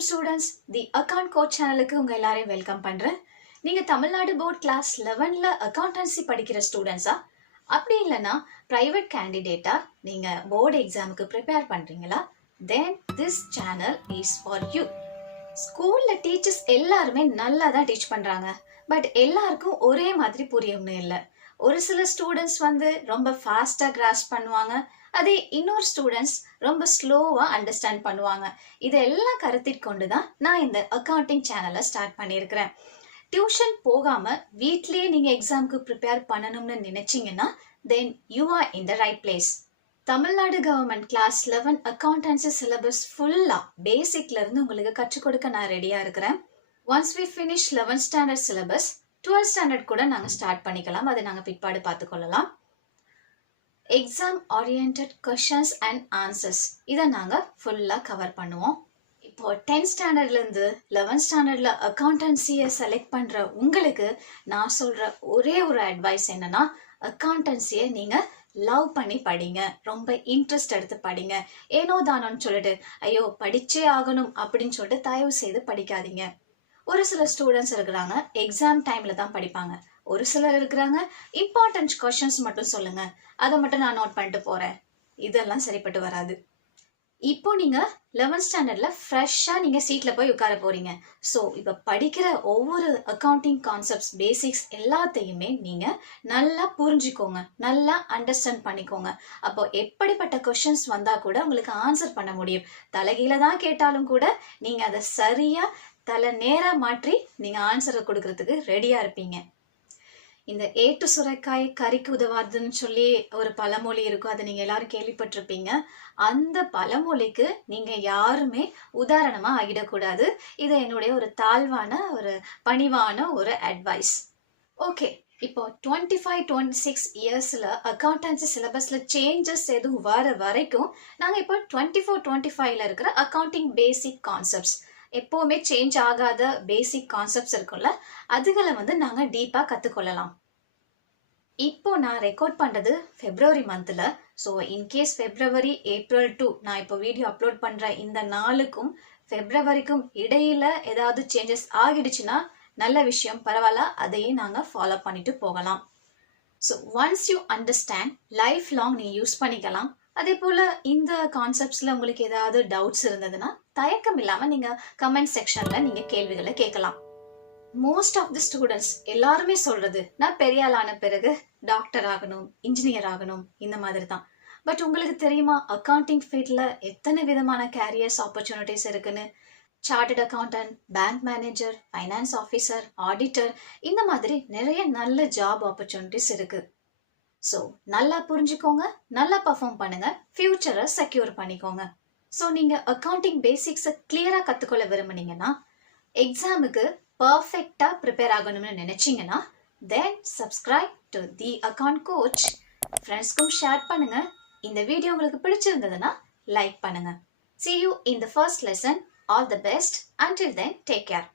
வணக்கம் ஸ்டூடெண்ட்ஸ், தி account coach சேனலுக்கு உங்கள் எல்லாரையும் வெல்கம் பண்ணுறேன். நீங்கள் தமிழ்நாடு போர்ட் கிளாஸ் 11ல் அக்கௌண்டன்சி படிக்கிற ஸ்டூடெண்ட்ஸா? அப்படி இல்லைன்னா ப்ரைவேட் கேண்டிடேட்டா நீங்கள் போர்டு எக்ஸாமுக்கு ப்ரிப்பேர் பண்ணுறீங்களா? Then this channel is for you. ஸ்கூலில் டீச்சர்ஸ் எல்லாருமே நல்லா தான் டீச் பண்ணுறாங்க. பட் எல்லாருக்கும் ஒரே மாதிரி புரியணும்னு இல்லை. ஒரு சில ஸ்டூடெண்ட்ஸ் ரொம்ப ஃபாஸ்ட்டாக கிராஸ்ப் பண்ணுவாங்க. அதே இன்னொரு ஸ்டூடெண்ட்ஸ் ரொம்ப ஸ்லோவாக அண்டர்ஸ்டாண்ட் பண்ணுவாங்க. இதெல்லாம் கருத்தில் கொண்டு தான் நான் இந்த அக்கௌண்டிங் சேனலை ஸ்டார்ட் பண்ணியிருக்கிறேன். டியூஷன் போகாமல் வீட்லேயே நீங்கள் எக்ஸாமுக்கு ப்ரிப்பேர் பண்ணணும்னு நினச்சிங்கன்னா then you are in the right place. Tamil Nadu government class 11 accountancy syllabus ஃபுல்லாக பேசிக்லேருந்து உங்களுக்கு கற்றுக் கொடுக்க நான் ரெடியாக இருக்கிறேன். Once we finish 11th standard syllabus 12th standard கூட நாங்கள் ஸ்டார்ட் பண்ணிக்கலாம். அதை நாங்கள் பிற்பாடு பார்த்துக்கொள்ளலாம். Exam oriented questions and answers இதை நாங்கள் ஃபுல்லாக கவர் பண்ணுவோம். இப்போ 10th ஸ்டாண்டர்ட்லேருந்து 11th ஸ்டாண்டர்டில் அக்கௌண்டன்சியை செலக்ட் பண்ணுற உங்களுக்கு நான் சொல்கிற ஒரே ஒரு அட்வைஸ் என்னன்னா, அக்கௌண்டன்சியை நீங்கள் லவ் பண்ணி படிங்க. ரொம்ப இன்ட்ரெஸ்ட் எடுத்து படிங்க. ஏனோ தானோன்னு சொல்லிட்டு ஐயோ படிச்சே ஆகணும் அப்படின்னு சொல்லிட்டு தயவு செய்து படிக்காதீங்க. ஒரு சில ஸ்டூடெண்ட்ஸ் இருக்கிறாங்க எக்ஸாம் டைம்ல தான் படிப்பாங்க. ஒரு சிலர் இருக்கிறாங்க இம்பார்ட்டன்ட் கொஷன்ஸ் மட்டும் சொல்லுங்க, அதை மட்டும் நான் நோட் பண்ணிட்டு போறேன். இதெல்லாம் சரிப்பட்டு வராது. இப்போ நீங்க 11th ஸ்டாண்டர்ட்ல ஃப்ரெஷ்ஷா நீங்க சீட்ல போய் உட்கார போறீங்க. ஸோ இப்போ படிக்கிற ஒவ்வொரு அக்கௌண்டிங் கான்செப்ட்ஸ் பேசிக்ஸ் எல்லாத்தையுமே நீங்க நல்லா புரிஞ்சுக்கோங்க, நல்லா அண்டர்ஸ்டாண்ட் பண்ணிக்கோங்க. அப்போ எப்படிப்பட்ட கொஷின்ஸ் வந்தா கூட உங்களுக்கு ஆன்சர் பண்ண முடியும். தலைகீழ தான் கேட்டாலும் கூட நீங்க அதை சரியா தலை நேரா மாற்றி நீங்க ஆன்சரை கொடுக்கறதுக்கு ரெடியா இருப்பீங்க. இந்த ஏட்டு சுரைக்காய் கறிக்கு உதவாதுன்னு சொல்லி ஒரு பழமொழி இருக்கும், அதை நீங்க எல்லாரும் கேள்விப்பட்டிருப்பீங்க. அந்த பழமொழிக்கு நீங்க யாருமே உதாரணமா ஆகிடக்கூடாது. இது என்னுடைய ஒரு தாழ்வான ஒரு பணிவான ஒரு அட்வைஸ். ஓகே, இப்போ 25-26 இயர்ஸ்ல அக்கௌண்டன்சி சிலபஸ்ல சேஞ்சஸ் எதுவும் வர வரைக்கும் நாங்க இப்போ 24-25ல இருக்கிற அக்கௌண்டிங் பேசிக் கான்செப்ட்ஸ், எப்போவுமே சேஞ்ச் ஆகாத பேசிக் கான்செப்ட்ஸ் இருக்கும்ல, அதுகளை நாங்கள் டீப்பாக கற்றுக்கொள்ளலாம். இப்போ நான் ரெக்கார்ட் பண்ணுறது ஃபெப்ரவரி மந்தில். ஸோ இன்கேஸ் ஃபெப்ரவரி ஏப்ரல் 2 நான் இப்போ வீடியோ அப்லோட் பண்ணுற இந்த நாளுக்கும் ஃபெப்ரவரிக்கும் இடையில ஏதாவது சேஞ்சஸ் ஆகிடுச்சுன்னா நல்ல விஷயம், பரவாயில்ல, அதையும் நாங்கள் ஃபாலோ பண்ணிட்டு போகலாம். So once you understand, life long நீங்கள் யூஸ் பண்ணிக்கலாம். அதே போல் இந்த கான்செப்ட்ஸில் உங்களுக்கு ஏதாவது டவுட்ஸ் இருந்ததுன்னா தயக்கம் இல்லாமல் நீங்கள் கமெண்ட் செக்ஷனில் நீங்கள் கேள்விகளை கேட்கலாம். மோஸ்ட் ஆஃப் தி ஸ்டூடெண்ட்ஸ் எல்லாருமே சொல்கிறது, நான் பெரிய ஆளான பிறகு டாக்டர் ஆகணும், இன்ஜினியர் ஆகணும், இந்த மாதிரி தான். பட் உங்களுக்கு தெரியுமா அக்கௌண்டிங் ஃபீல்டில் எத்தனை விதமான கேரியர்ஸ் ஆப்பர்ச்சுனிட்டிஸ் இருக்குன்னு? Chartered accountant, bank manager, finance officer, auditor, இந்த மாதிரி நிறைய நல்ல ஜாப் ஆப்பர்ச்சுனிட்டிஸ் இருக்குது. ஸோ நல்லா புரிஞ்சுக்கோங்க, நல்லா பர்ஃபார்ம் பண்ணுங்க, ஃபியூச்சரை செக்யூர் பண்ணிக்கோங்க. ஸோ நீங்கள் அக்கௌண்டிங் பேசிக்ஸை கிளியராக கற்றுக்கொள்ள விரும்புனீங்கன்னா, எக்ஸாமுக்கு பர்ஃபெக்டாக ப்ரிப்பேர் ஆகணும்னு நினச்சிங்கன்னா தென் subscribe to the account coach. ஃப்ரெண்ட்ஸ்க்கும் ஷேர் பண்ணுங்கள். இந்த வீடியோ உங்களுக்கு பிடிச்சிருந்ததுன்னா லைக் பண்ணுங்கள். See you in the first lesson. All the best. Until then, take care.